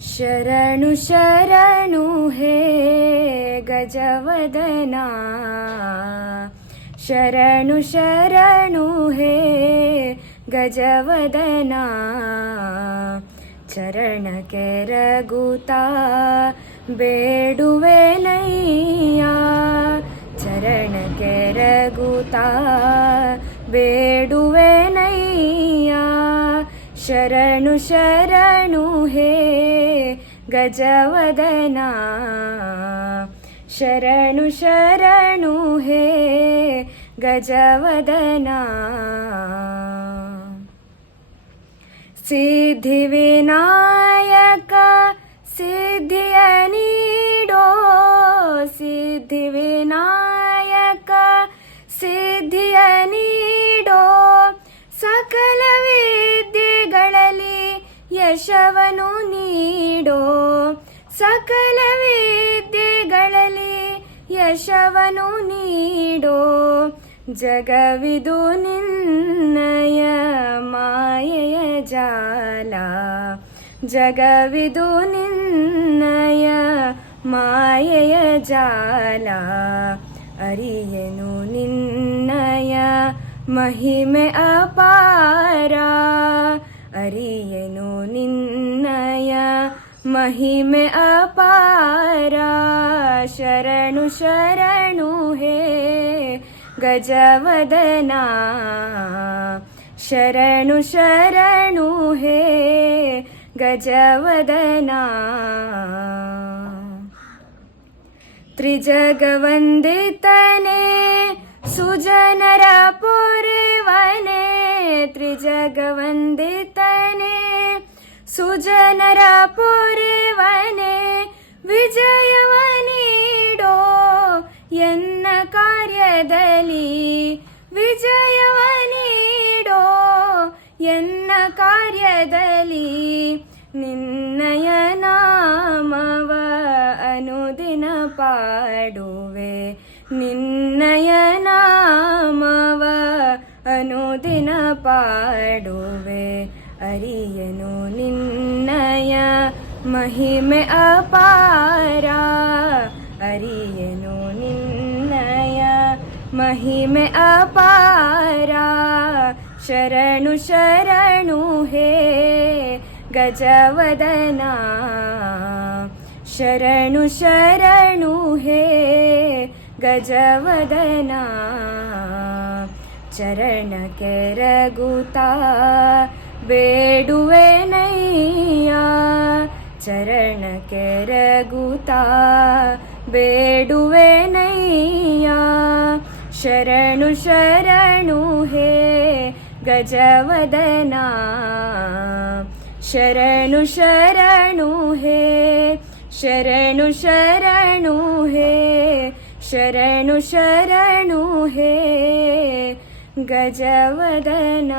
शरणु शरणु हे गजवदना। शरणु शरणु हे गजवदना। चरण केरगुता बेडुवेलैया चरण केरगुता बेडुवेलैया शरणु शरणु हे गजवदना। शरणु शरणु हे गजवदना। सिद्धिविनायक ಯಶವನು ನೀಡೋ ಸಕಲ ವಿದ್ಯೆಗಳಲ್ಲಿ ಯಶವನು ನೀಡೋ ಜಗವಿದು ನಿನ್ನಯ ಮಾಯೆಯ ಜಾಲ. ಜಗವಿದು ನಿನ್ನಯ ಮಾಯೆಯ ಜಾಲ. ಅರಿಯನು ನಿನ್ನಯ ಮಹಿಮೆ ಅಪಾರ. ಅರಿಯನು ನಿನ್ನಯ ಮಹಿಮೆ ಅಪಾರ ಶರಣು ಶರಣು ಹೇ ಗಜವದನ ಶರಣು ಶರಣು ಹೇ ಗಜವದನ त्रिजगवन्दितने सुजनर पुरवने त्रिजगवन्दितने സുജനര പോരവനെ വിജയവനീടോ എന്ന കാര്യദലി വിജയവനീടോ എന്ന കാര്യദലി ನಿನ್ನಯನಾಮವ ಅನುದಿನ ಪಾಡುವೆ ನಿನ್ನಯನಾಮವ ಅನುದಿನ ಪಾಡುವೆ ಅರಿಯನು ನಿನ್ನಯ ಮಹಿಮೆ ಅಪಾರ ಅರಿಯನು ನಿನ್ನಯ ಮಹಿಮೆ ಅಪಾರ ಶರಣು ಶರಣು ಹೇ ಗಜವದನ ಶರಣು ಶರಣು ಹೇ ಗಜವದನ ಚರಣ ಕೆರಗುತ್ತಾ ಬೇಡುವೆನಯ್ಯ ಬೇಡುವೆನಯ್ಯ ಶರಣು ಶರಣು, ಹೇ ಗಜವದನ. ಶರಣು ಶರಣು, ಹೇ ಶರಣು ಶರಣು, ಹೇ ಶರಣು ಶರಣು, ಹೇ ಗಜವದನ.